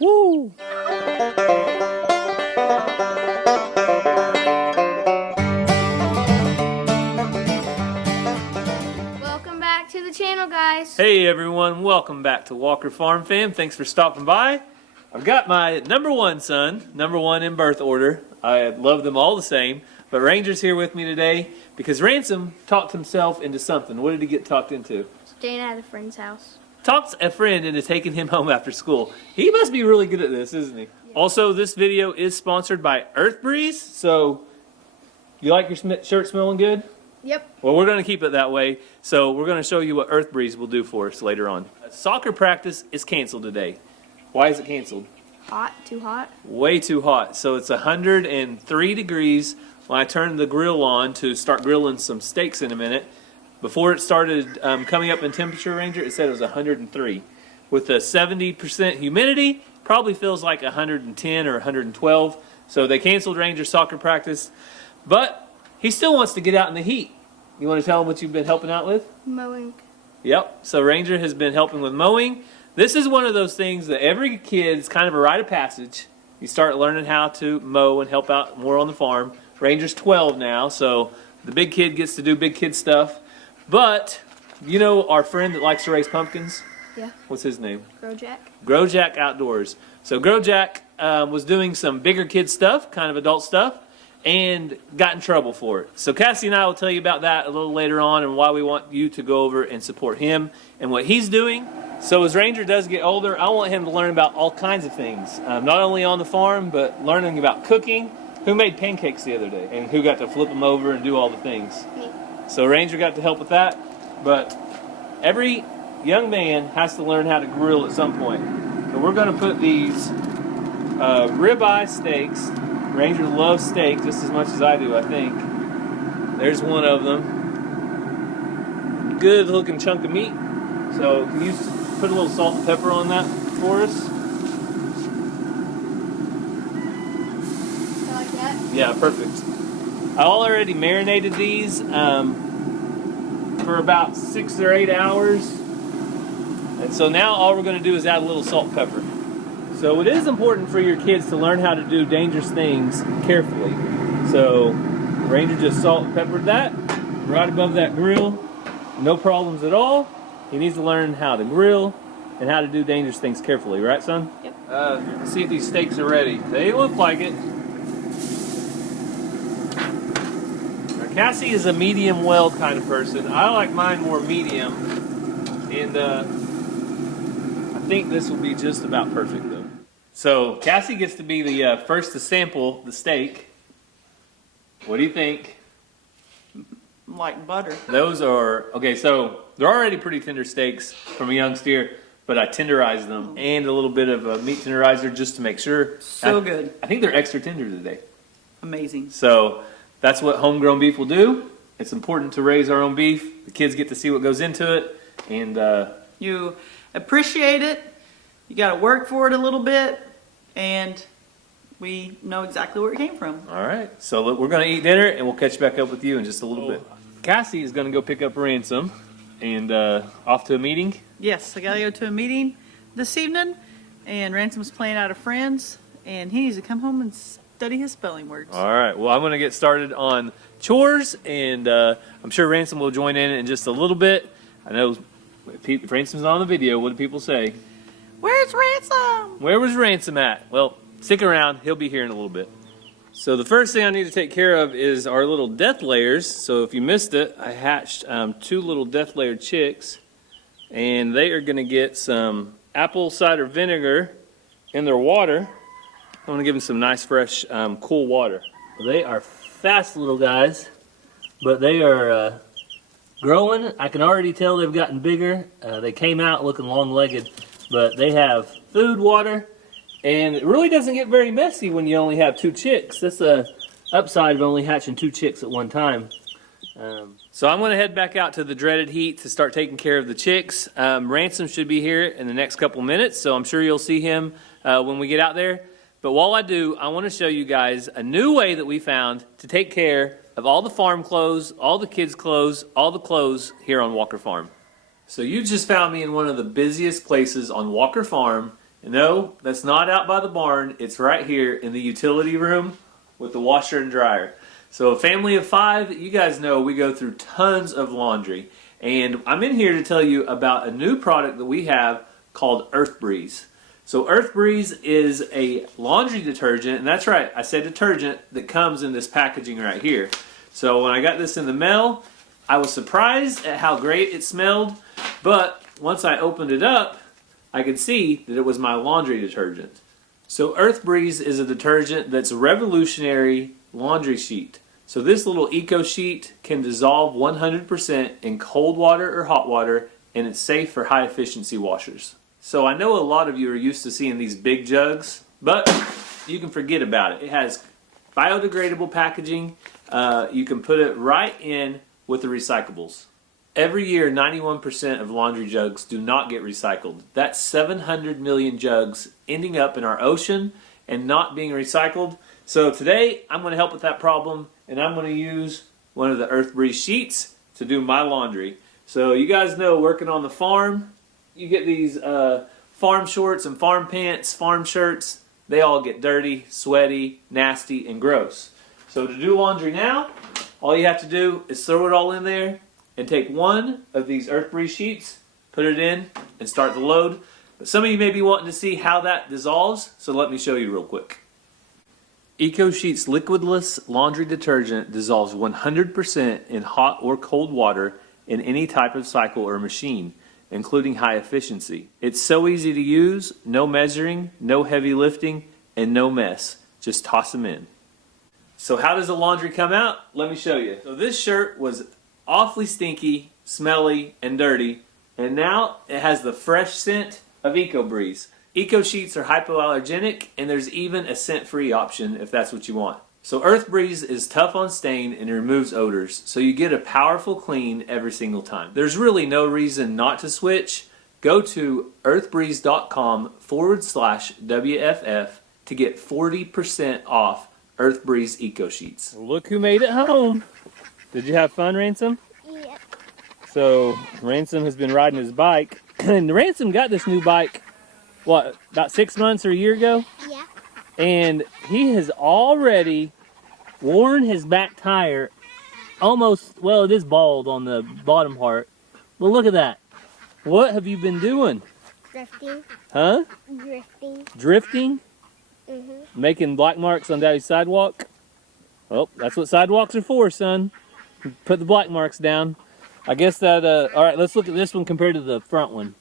Woo! Welcome back to the channel, guys. Hey everyone, welcome back to Walker Farm Fam. Thanks for stopping by. I've got my number one son, number one in birth order. I love them all the same, but Ranger's here with me today because Ransom talked himself into something. What did he get talked into? Staying at a friend's house. Talked a friend into taking him home after school. He must be really good at this, isn't he? Yeah. Also, this video is sponsored by Earth Breeze. So, you like your shirt smelling good? Yep. Well, we're going to keep it that way. So, we're going to show you what Earth Breeze will do for us later on. Soccer practice is canceled today. Why is it canceled? Hot? Too hot? Way too hot. So, it's 103 degrees when I turned the grill on to start grilling some steaks in a minute. Before it started coming up in temperature, Ranger, it said it was 103. With a 70% humidity, probably feels like 110 or 112. So they canceled Ranger's soccer practice. But he still wants to get out in the heat. You want to tell him what you've been helping out with? Mowing. Yep. So Ranger has been helping with mowing. This is one of those things that every kid is kind of a rite of passage. You start learning how to mow and help out more on the farm. Ranger's 12 now, so the big kid gets to do big kid stuff. But, you know our friend that likes to raise pumpkins? Yeah. What's his name? Grow Jack. Grow Jack Outdoors. So Grow Jack was doing some bigger kid stuff, kind of adult stuff, and got in trouble for it. So Cassie and I will tell you about that a little later on and why we want you to go over and support him and what he's doing. So as Ranger does get older, I want him to learn about all kinds of things, not only on the farm, but learning about cooking. Who made pancakes the other day? And who got to flip them over and do all the things? Me. So Ranger got to help with that, but every young man has to learn how to grill at some point. So we're going to put these ribeye steaks. Ranger loves steak just as much as I do, I think. There's one of them. Good looking chunk of meat. So can you put a little salt and pepper on that for us? Like that? Yeah, perfect. I already marinated these for about 6 or 8 hours. And so now all we're going to do is add a little salt and pepper. So it is important for your kids to learn how to do dangerous things carefully. So Ranger just salt and peppered that right above that grill. No problems at all. He needs to learn how to grill and how to do dangerous things carefully. Right, son? Yep. See if these steaks are ready. They look like it. Cassie is a medium well kind of person. I like mine more medium, and I think this will be just about perfect though. So Cassie gets to be the first to sample the steak. What do you think? Like butter. Those are, okay, so they're already pretty tender steaks from a young steer, but I tenderized them and a little bit of a meat tenderizer just to make sure. So good. I think they're extra tender today. Amazing. So that's what homegrown beef will do. It's important to raise our own beef. The kids get to see what goes into it, and You appreciate it. You got to work for it a little bit, and we know exactly where it came from. all right. So look, we're going to eat dinner, and we'll catch back up with you in just a little bit. Cassie is going to go pick up Ransom, and off to a meeting. Yes, I got to go to a meeting this evening, and Ransom's playing out of friends, and he needs to come home and study his spelling words. All right. Well, I'm going to get started on chores, and I'm sure Ransom will join in just a little bit. I know if Ransom's on the video, what do people say? Where's Ransom? Where was Ransom at? Well, stick around. He'll be here in a little bit. So the first thing I need to take care of is our little death layers. So if you missed it, I hatched 2 little death layer chicks, and they are going to get some apple cider vinegar in their water. I want to give them some nice, fresh, cool water. They are fast little guys, but they are growing. I can already tell they've gotten bigger. They came out looking long-legged, but they have food, water, and it really doesn't get very messy when you only have 2 chicks. That's the upside of only hatching 2 chicks at one time. So I'm going to head back out to the dreaded heat to start taking care of the chicks. Ransom should be here in the next couple minutes, so I'm sure you'll see him when we get out there. But while I do, I want to show you guys a new way that we found to take care of all the farm clothes, all the kids' clothes, all the clothes here on Walker Farm. So you just found me in one of the busiest places on Walker Farm, No, that's not out by the barn. It's right here in the utility room with the washer and dryer. So a family of 5, you guys know we go through tons of laundry. And I'm in here to tell you about a new product that we have called Earth Breeze. So Earth Breeze is a laundry detergent, and that's right, I said detergent, that comes in this packaging right here. So when I got this in the mail, I was surprised at how great it smelled, but once I opened it up, I could see that it was my laundry detergent. So Earth Breeze is a detergent that's a revolutionary laundry sheet. So this little eco sheet can dissolve 100% in cold water or hot water, and it's safe for high efficiency washers. So I know a lot of you are used to seeing these big jugs, but you can forget about it. It has biodegradable packaging. You can put it right in with the recyclables. Every year, 91% of laundry jugs do not get recycled. That's 700 million jugs ending up in our ocean and not being recycled. So today, I'm going to help with that problem, and I'm going to use one of the Earth Breeze sheets to do my laundry. So you guys know, working on the farm, you get these farm shorts and farm pants, farm shirts. They all get dirty, sweaty, nasty, and gross. So to do laundry now, all you have to do is throw it all in there and take one of these Earth Breeze sheets, put it in, and start the load. But some of you may be wanting to see how that dissolves, so let me show you real quick. EcoSheet's liquidless laundry detergent dissolves 100% in hot or cold water in any type of cycle or machine, including high efficiency. It's so easy to use, no measuring, no heavy lifting, and no mess. Just toss them in. So how does the laundry come out? Let me show you. So this shirt was awfully stinky, smelly, and dirty, and now it has the fresh scent of EcoBreeze. Eco Sheets are hypoallergenic, and there's even a scent-free option if that's what you want. So Earth Breeze is tough on stain and removes odors, so you get a powerful clean every single time. There's really no reason not to switch. Go to earthbreeze.com/WFF to get 40% off Earth Breeze Eco Sheets. Look who made it home. Did you have fun, Ransom? Yep. So Ransom has been riding his bike, and Ransom got this new bike, what, about 6 months or a year ago? Yeah. And he has already worn his back tire almost, well, it is bald on the bottom part. But look at that. What have you been doing? Drifting. Huh? Drifting. Drifting? Mm-hmm. Making black marks on Daddy's sidewalk? Well, that's what sidewalks are for, son. Put the black marks down. I guess that, all right, let's look at this one compared to the front one.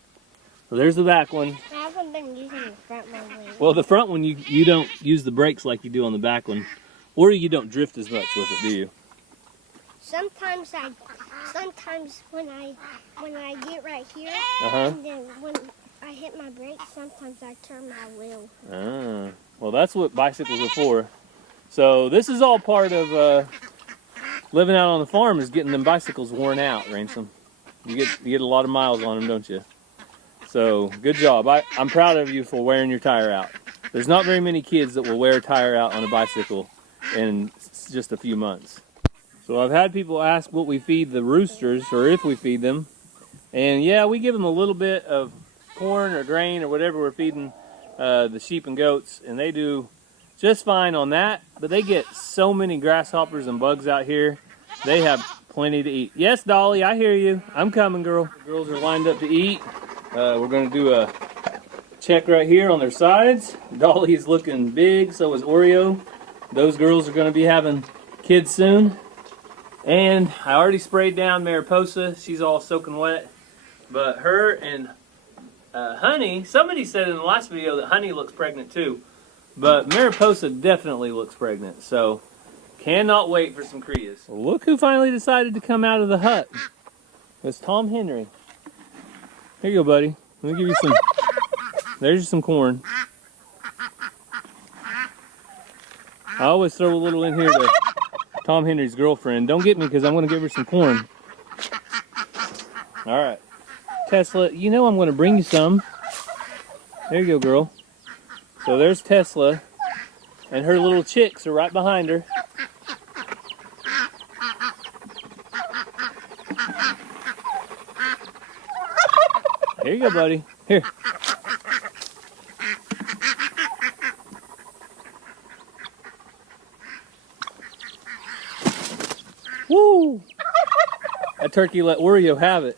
So there's the back one. I haven't been using the front one lately. Well, the front one, you don't use the brakes like you do on the back one. Or you don't drift as much with it, do you? Sometimes when I get right here, Uh-huh. and then when I hit my brakes, sometimes I turn my wheel. Ah, well, that's what bicycles are for. So this is all part of living out on the farm, is getting them bicycles worn out, Ransom. You get a lot of miles on them, don't you? So good job. I'm proud of you for wearing your tire out. There's not very many kids that will wear a tire out on a bicycle in just a few months. So I've had people ask what we feed the roosters, or if we feed them. And yeah, we give them a little bit of corn or grain or whatever we're feeding the sheep and goats, and they do just fine on that. But they get so many grasshoppers and bugs out here, they have plenty to eat. Yes, Dolly, I hear you. I'm coming, girl. The girls are lined up to eat. We're going to do a check right here on their sides. Dolly's looking big, so is Oreo. Those girls are going to be having kids soon. And I already sprayed down Mariposa. She's all soaking wet. But her and Honey, somebody said in the last video that Honey looks pregnant too. But Mariposa definitely looks pregnant. So cannot wait for some crias. Look who finally decided to come out of the hut. It's Tom Henry. Here you go, buddy. Let me give you some. There's some corn. I always throw a little in here to Tom Henry's girlfriend. Don't get me, because I'm going to give her some corn. All right. Tesla, you know I'm going to bring you some. There you go, girl. So there's Tesla, and her little chicks are right behind her. Here you go, buddy. Here. Woo! That turkey let Oreo have it.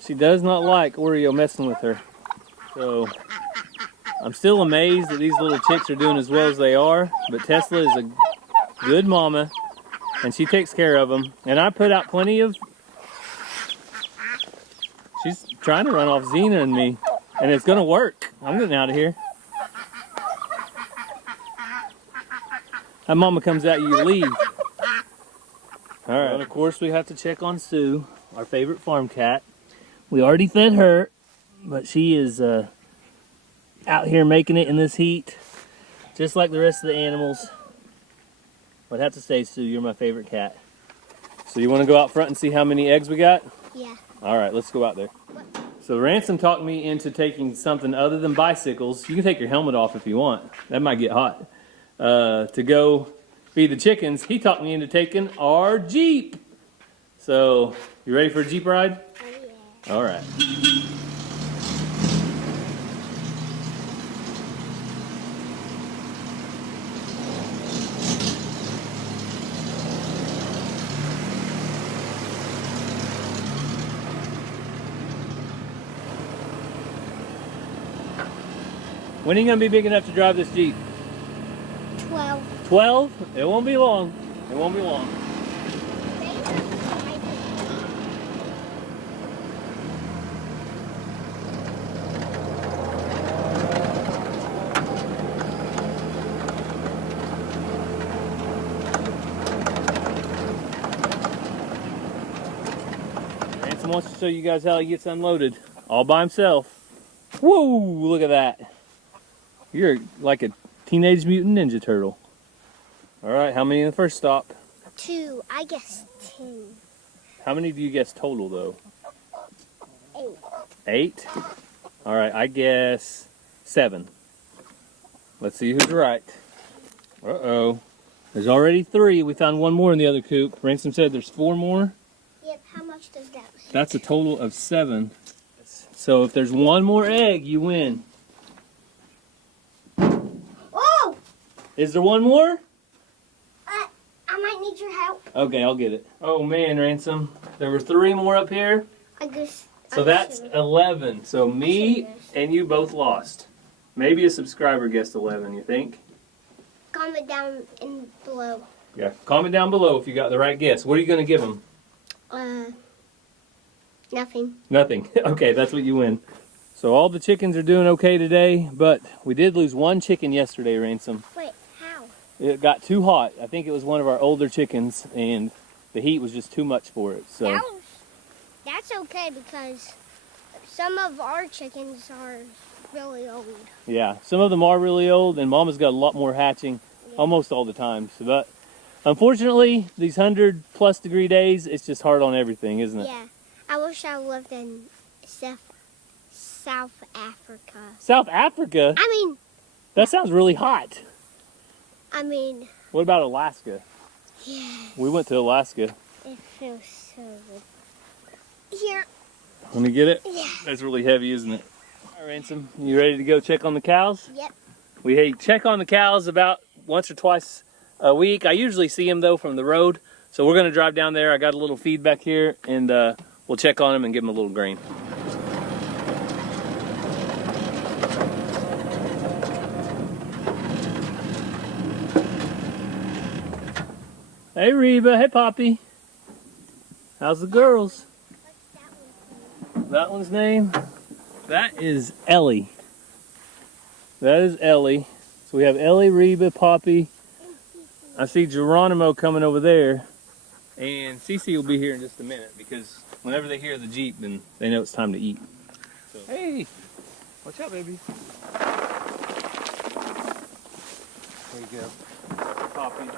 She does not like Oreo messing with her. So I'm still amazed that these little chicks are doing as well as they are, but Tesla is a good mama and she takes care of them. And I put out plenty of... She's trying to run off Xena and me, and it's gonna work. I'm getting out of here. That mama comes out, you leave. All right, and of course we have to check on Sue, our favorite farm cat. We already fed her, but she is out here making it in this heat, just like the rest of the animals. I'd have to say, Sue, you're my favorite cat. So you want to go out front and see how many eggs we got? Yeah. All right, let's go out there. So Ransom talked me into taking something other than bicycles. You can take your helmet off if you want. That might get hot. To go feed the chickens. He talked me into taking our Jeep. So, you ready for a Jeep ride? Oh, yeah. All right. When are you going to be big enough to drive this Jeep? 12. 12? It won't be long. It won't be long. Ransom wants to show you guys how he gets unloaded. All by himself. Whoa, look at that. You're like a Teenage Mutant Ninja Turtle. All right, how many in the first stop? 2. I guess 10. How many do you guess total, though? 8. 8? All right, I guess 7. Let's see who's right. Uh-oh. There's already 3. We found 1 more in the other coop. Ransom said there's 4 more. Yep, how much does that make? That's a total of 7. So if there's 1 more egg, you win. Oh! Is there 1 more? I might need your help. Okay, I'll get it. Oh man, Ransom. There were 3 more up here. I guess. So that's 11. So me and you both lost. Maybe a subscriber guessed 11, you think? Comment down in below. Yeah. Comment down below if you got the right guess. What are you going to give them? Nothing. Nothing. Okay, that's what you win. So all the chickens are doing okay today, but we did lose 1 chicken yesterday, Ransom. Wait, how? It got too hot. I think it was one of our older chickens, and the heat was just too much for it. So That's okay because some of our chickens are really old. yeah, some of them are really old, and Mama's got a lot more hatching almost all the time. So, but unfortunately, these 100+ degree days, it's just hard on everything, isn't it? Yeah. I wish I lived in South Africa. South Africa? That sounds really hot. What about Alaska? Yeah, We went to Alaska. it feels so good. Here. Let me get it. Yeah. That's really heavy, isn't it? All right, Ransom, you ready to go check on the cows? Yep. We check on the cows about once or twice a week. I usually see them, though, from the road. So we're going to drive down there. I got a little feedback here, and we'll check on them and give them a little grain. Hey, Reba. Hey, Poppy. How's the girls? That one's name? That is Ellie. That is Ellie. So we have Ellie, Reba, Poppy. I see Geronimo coming over there. And Cece will be here in just a minute because whenever they hear the Jeep, then they know it's time to eat. So, hey, watch out, baby. There you go. Poppy.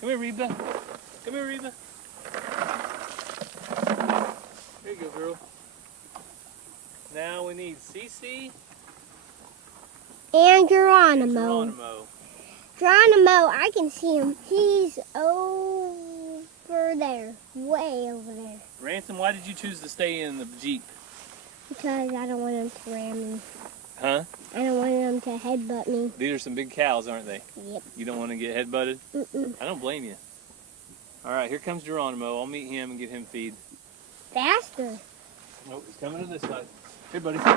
Come here, Reba. Come here, Reba. There you go, girl. Now we need Cece And and Geronimo. Geronimo. Geronimo, I can see him. He's over there. Way over there. Ransom, why did you choose to stay in the Jeep? Because I don't want him to ram me. Huh? I don't want them to headbutt me. These are some big cows, aren't they? Yep. You don't want to get headbutted? Mm-mm. I don't blame you. All right, here comes Geronimo. I'll meet him and give him feed. Faster. Nope, he's coming to this side. Here, buddy. Here.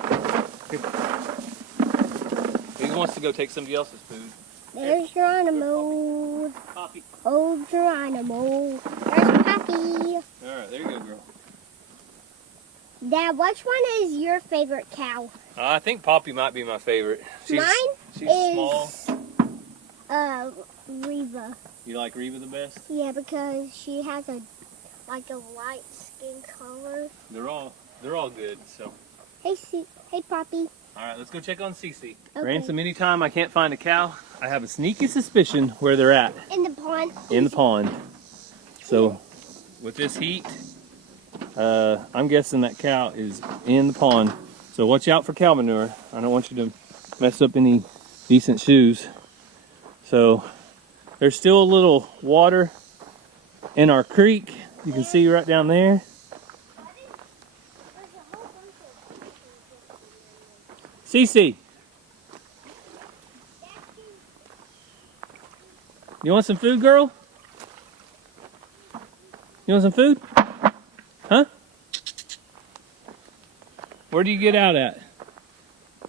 He wants to go take somebody else's food. There's Geronimo. Poppy. Oh, Geronimo. There's Poppy. All right, there you go, girl. Dad, which one is your favorite cow? I think Poppy might be my favorite. She's Mine small. Reva. You like Reva the best? Yeah, because she has a light skin color. They're all good. So. Hey, Poppy. All right, let's go check on Cece. Okay. Ransom, anytime I can't find a cow, I have a sneaky suspicion where they're at. In the pond. In the pond. So, with this heat, I'm guessing that cow is in the pond. So watch out for cow manure. I don't want you to mess up any decent shoes. So, there's still a little water in our creek. You can see right down there. Cece. You want some food, girl? You want some food? Huh? Where do you get out at?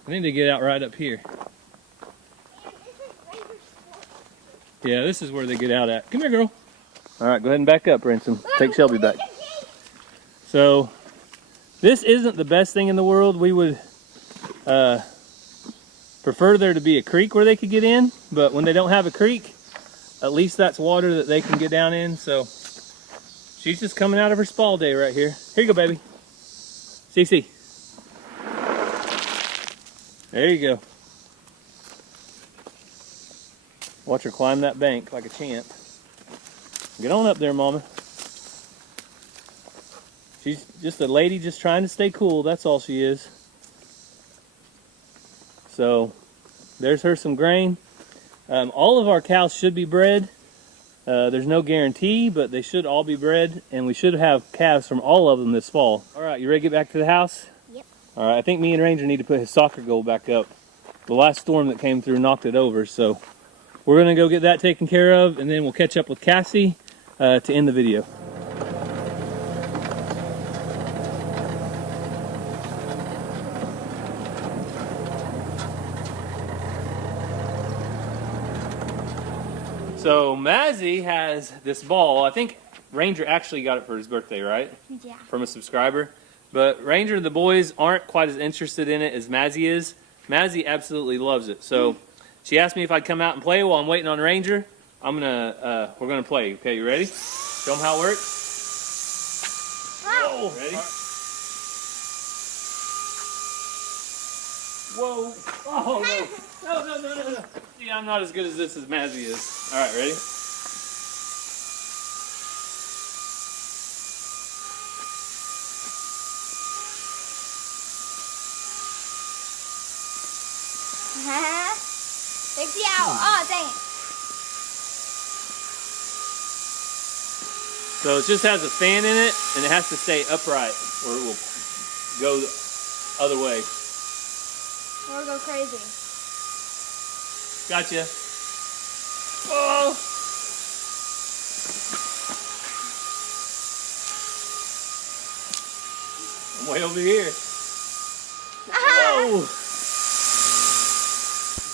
I need to get out right up here. Yeah, this is where they get out at. Come here, girl. All right, go ahead and back up, Ransom. Take Shelby back. So, this isn't the best thing in the world. We would prefer there to be a creek where they could get in, but when they don't have a creek, at least that's water that they can get down in. So she's just coming out of her spa day right here. Here you go, baby. Cece. There you go. Watch her climb that bank like a champ. Get on up there, Mama. She's just a lady just trying to stay cool. That's all she is. So, there's her some grain. All of our cows should be bred. There's no guarantee, but they should all be bred, and we should have calves from all of them this fall. All right, you ready to get back to the house? Yep. All right, I think me and Ranger need to put his soccer goal back up. The last storm that came through knocked it over, so we're going to go get that taken care of, and then we'll catch up with Cassie to end the video. So Mazzy has this ball. I think Ranger actually got it for his birthday, right? Yeah. From a subscriber. But Ranger and the boys aren't quite as interested in it as Mazzy is. Mazzy absolutely loves it. So she asked me if I'd come out and play while I'm waiting on Ranger. We're gonna play. Okay, you ready? Show them how it works. Wow. Ready? Whoa! Oh no! No! See, I'm not as good as this as Mazzy is. All right, ready? Take it out. Oh, dang it. So it just has a fan in it, and it has to stay upright, or it will go the other way. Or go crazy. Gotcha. Oh! I'm way over here. Whoa!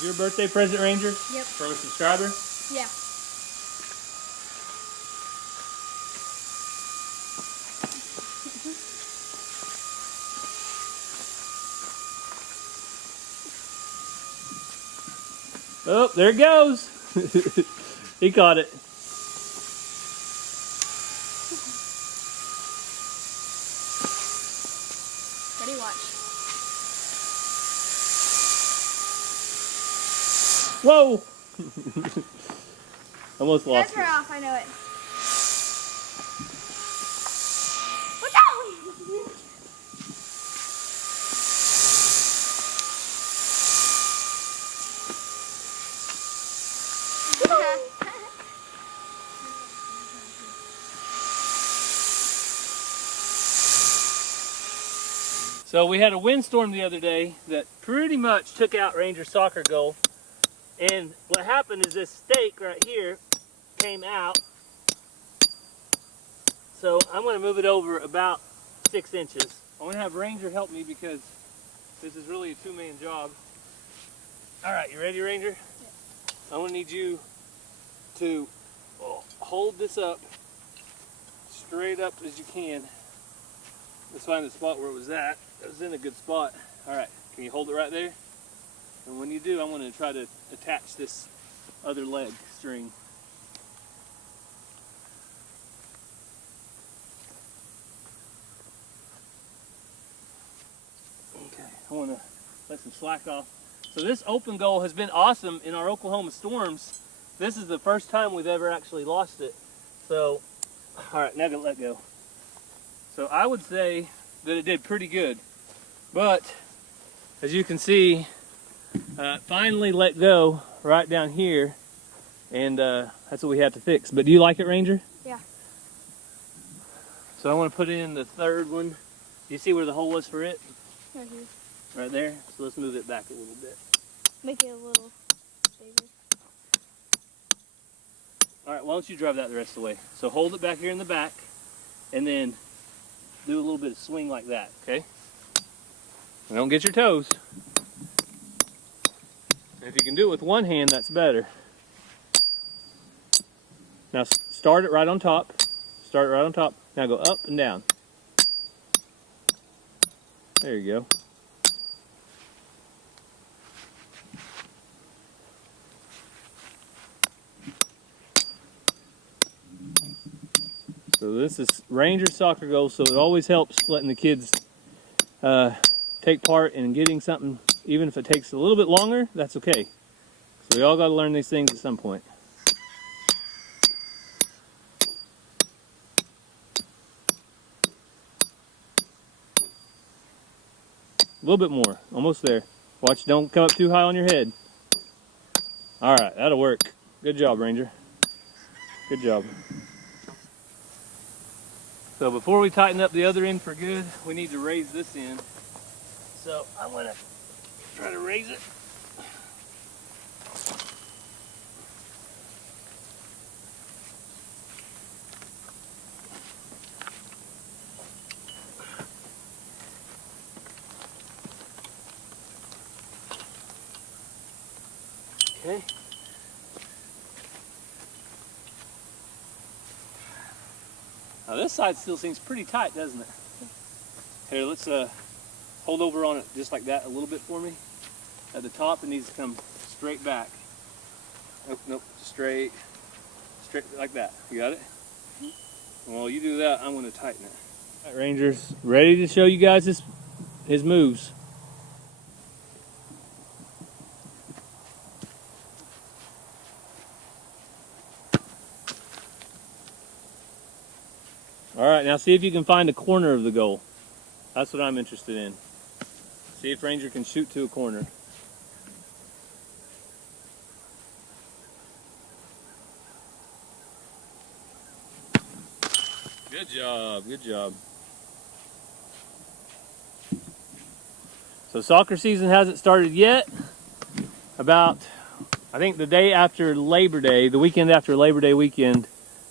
Is your birthday present, Ranger? Yep. From a subscriber? Yeah. Oh, there it goes. He caught it. Ready, watch. Whoa! Almost lost That's her it. off, I know it. Watch out! So we had a windstorm the other day that pretty much took out Ranger's soccer goal. And what happened is this stake right here came out. So I'm going to move it over about 6 inches. I'm going to have Ranger help me because this is really a two-man job. All right, you ready, Ranger? Yeah. I'm going to need you to hold this up straight up as you can. Let's find the spot where it was at. It was in a good spot. All right, can you hold it right there? And when you do, I'm going to try to attach this other leg string. Okay, I want to let some slack off. So this open goal has been awesome in our Oklahoma storms. This is the first time we've ever actually lost it. So, all right, now let go. So I would say that it did pretty good. But, as you can see, finally let go right down here. And that's what we have to fix. But do you like it, Ranger? Yeah. So I want to put in the third one. Do you see where the hole was for it? Right here. Right there. So let's move it back a little bit. Make it a little bigger. All right, why don't you drive that the rest of the way? So hold it back here in the back, and then do a little bit of swing like that, okay? And don't get your toes. And if you can do it with one hand, that's better. Now start it right on top. Start it right on top. Now go up and down. There you go. So this is Ranger soccer goal, so it always helps letting the kids take part in getting something, even if it takes a little bit longer, that's okay. So we all got to learn these things at some point. A little bit more, almost there. Watch, don't come up too high on your head. All right, that'll work. Good job, Ranger. Good job. So before we tighten up the other end for good, we need to raise this end. So I'm gonna try to raise it. Okay. Now this side still seems pretty tight, doesn't it? Here, let's hold over on it just like that a little bit for me. At the top, it needs to come straight back. Nope, nope, straight like that. You got it? Mm-hmm. Well, you do that, I'm going to tighten it. All right, Ranger's ready to show you guys his moves. All right, now see if you can find a corner of the goal. That's what I'm interested in. See if Ranger can shoot to a corner. Good job, good job. So soccer season hasn't started yet. About, I think the day after Labor Day, the weekend after Labor Day weekend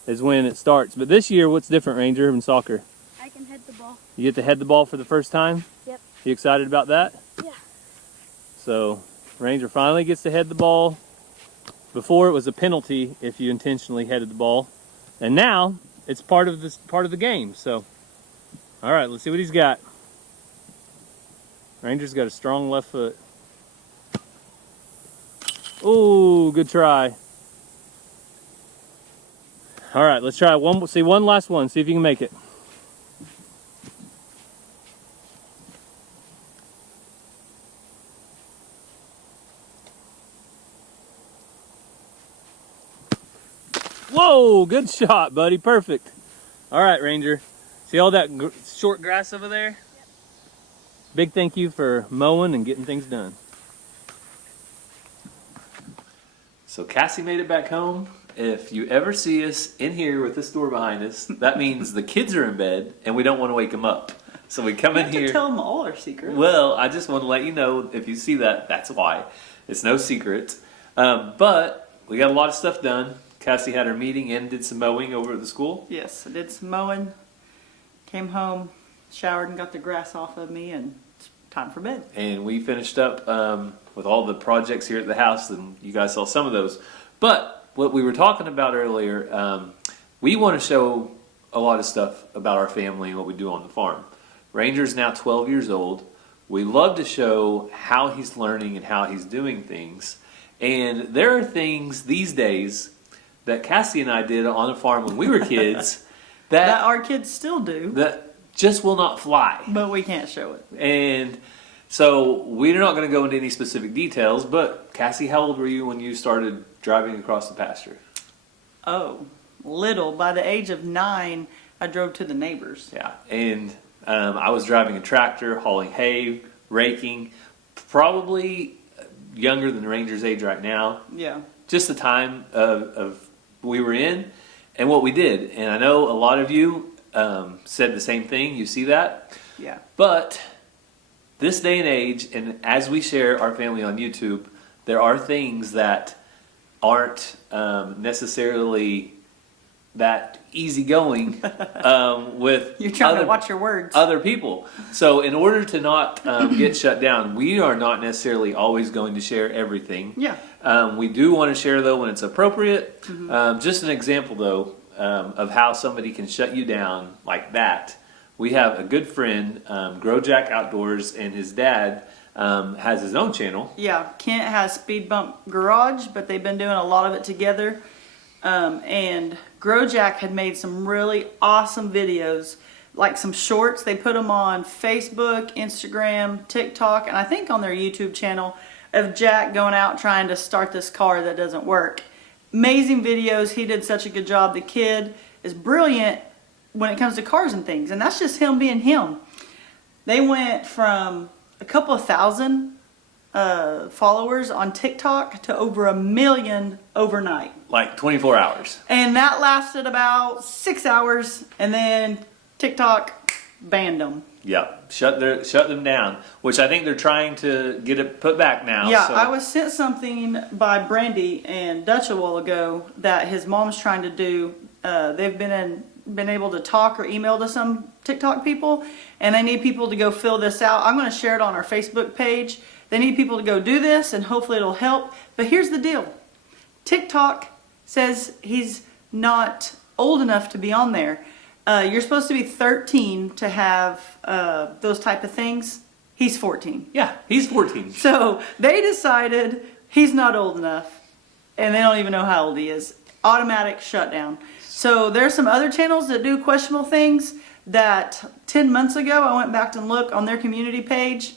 is when it starts. But this year, what's different, Ranger, in soccer? I can head the ball. You get to head the ball for the first time? Yep. You excited about that? Yeah. So Ranger finally gets to head the ball. Before it was a penalty if you intentionally headed the ball. And now it's part of the game. So all right, let's see what he's got. Ranger's got a strong left foot. Oh, good try. All right, let's try one last one. See if you can make it. Whoa, good shot, buddy. Perfect. All right, Ranger. See all that short grass over there? Yep. Big thank you for mowing and getting things done. So Cassie made it back home. If you ever see us in here with this door behind us, that means the kids are in bed and we don't want to wake them up. So we come You in have to here. tell them all our secrets. Well, I just want to let you know, if you see that, that's why. It's no secret. But we got a lot of stuff done. Cassie had her meeting and did some mowing over at the school. Yes, I did some mowing, came home, showered and got the grass off of me, and it's time for bed. And we finished up with all the projects here at the house, and you guys saw some of those. But what we were talking about earlier, we want to show a lot of stuff about our family and what we do on the farm. Ranger's now 12 years old. We love to show how he's learning and how he's doing things. And there are things these days that Cassie and I did on the farm when we were kids That our kids still do, that just will not fly. but we can't show it. And so we're not going to go into any specific details, but Cassie, how old were you when you started driving across the pasture? Oh, little. By the age of 9, I drove to the neighbors. Yeah, and I was driving a tractor, hauling hay, raking, probably younger than Ranger's age right now. Yeah. Just the time of we were in and what we did. And I know a lot of you said the same thing. You see that? Yeah. But this day and age, and as we share our family on YouTube, there are things that aren't necessarily that easygoing with You're trying to watch your words. other people. So in order to not get shut down, we are not necessarily always going to share everything. Yeah. We do want to share, though, when it's appropriate. Just an example, though, of how somebody can shut you down like that. We have a good friend, Jack Outdoors, and his dad has his own channel. Yeah, Kent has Speed Bump Garage, but they've been doing a lot of it together. And Jack had made some really awesome videos, like some shorts. They put them on Facebook, Instagram, TikTok, and I think on their YouTube channel of Jack going out trying to start this car that doesn't work. Amazing videos. He did such a good job. The kid is brilliant when it comes to cars and things, and that's just him being him. They went from a couple of thousand followers on TikTok to over 1 million overnight. Like 24 hours. And that lasted about 6 hours, and then TikTok banned them. Yep, shut them down, which I think they're trying to get it put back now. Yeah, so. I was sent something by Brandy and Dutch a while ago that his mom's trying to do. They've been able to talk or email to some TikTok people, and they need people to go fill this out. I'm going to share it on our Facebook page. They need people to go do this, and hopefully it'll help. But here's the deal. TikTok says he's not old enough to be on there. You're supposed to be 13 to have those type of things. He's 14. Yeah, he's 14. So they decided he's not old enough, and they don't even know how old he is. Automatic shutdown. So there's some other channels that do questionable things that 10 months ago I went back and looked on their community page.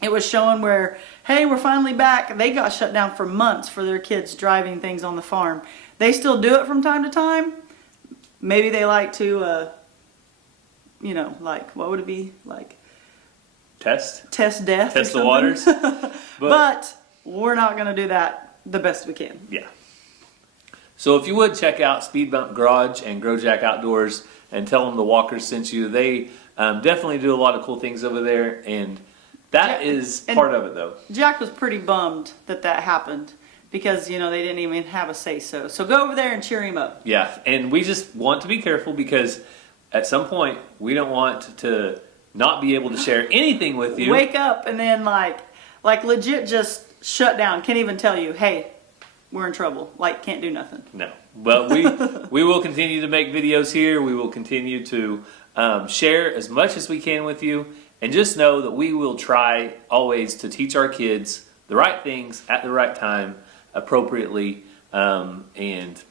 It was showing where, hey, we're finally back. They got shut down for months for their kids driving things on the farm. They still do it from time to time. Maybe they like to, like, what would it be? Like, Test death. Test or the waters. something. But we're not going to do that the best we can. Yeah. So if you would check out Speed Bump Garage and Jack Outdoors and tell them the Walkers sent you. They definitely do a lot of cool things over there, and that is part of it, though. Jack was pretty bummed that happened because, they didn't even have a say-so. So go over there and cheer him up. Yeah, and we just want to be careful because at some point we don't want to not be able to share anything with you. Wake up and then like legit just shut down. Can't even tell you, hey, we're in trouble. Like, can't do nothing. No, but we will continue to make videos here. We will continue to share as much as we can with you. And just know that we will try always to teach our kids the right things at the right time, appropriately, and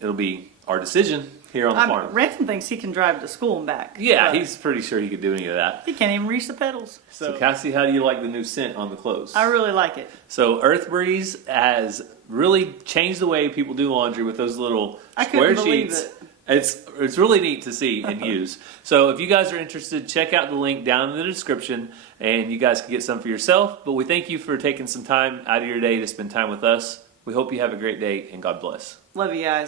it'll be our decision here on the farm. Ransom thinks he can drive to school and back. Yeah, he's pretty sure he could do any of that. He can't even reach the pedals. So Cassie, how do you like the new scent on the clothes? I really like it. So Earth Breeze has really changed the way people do laundry with those little square sheets. It. It's really neat to see and use. So if you guys are interested, check out the link down in the description, and you guys can get some for yourself. But we thank you for taking some time out of your day to spend time with us. We hope you have a great day, and God bless. Love you guys.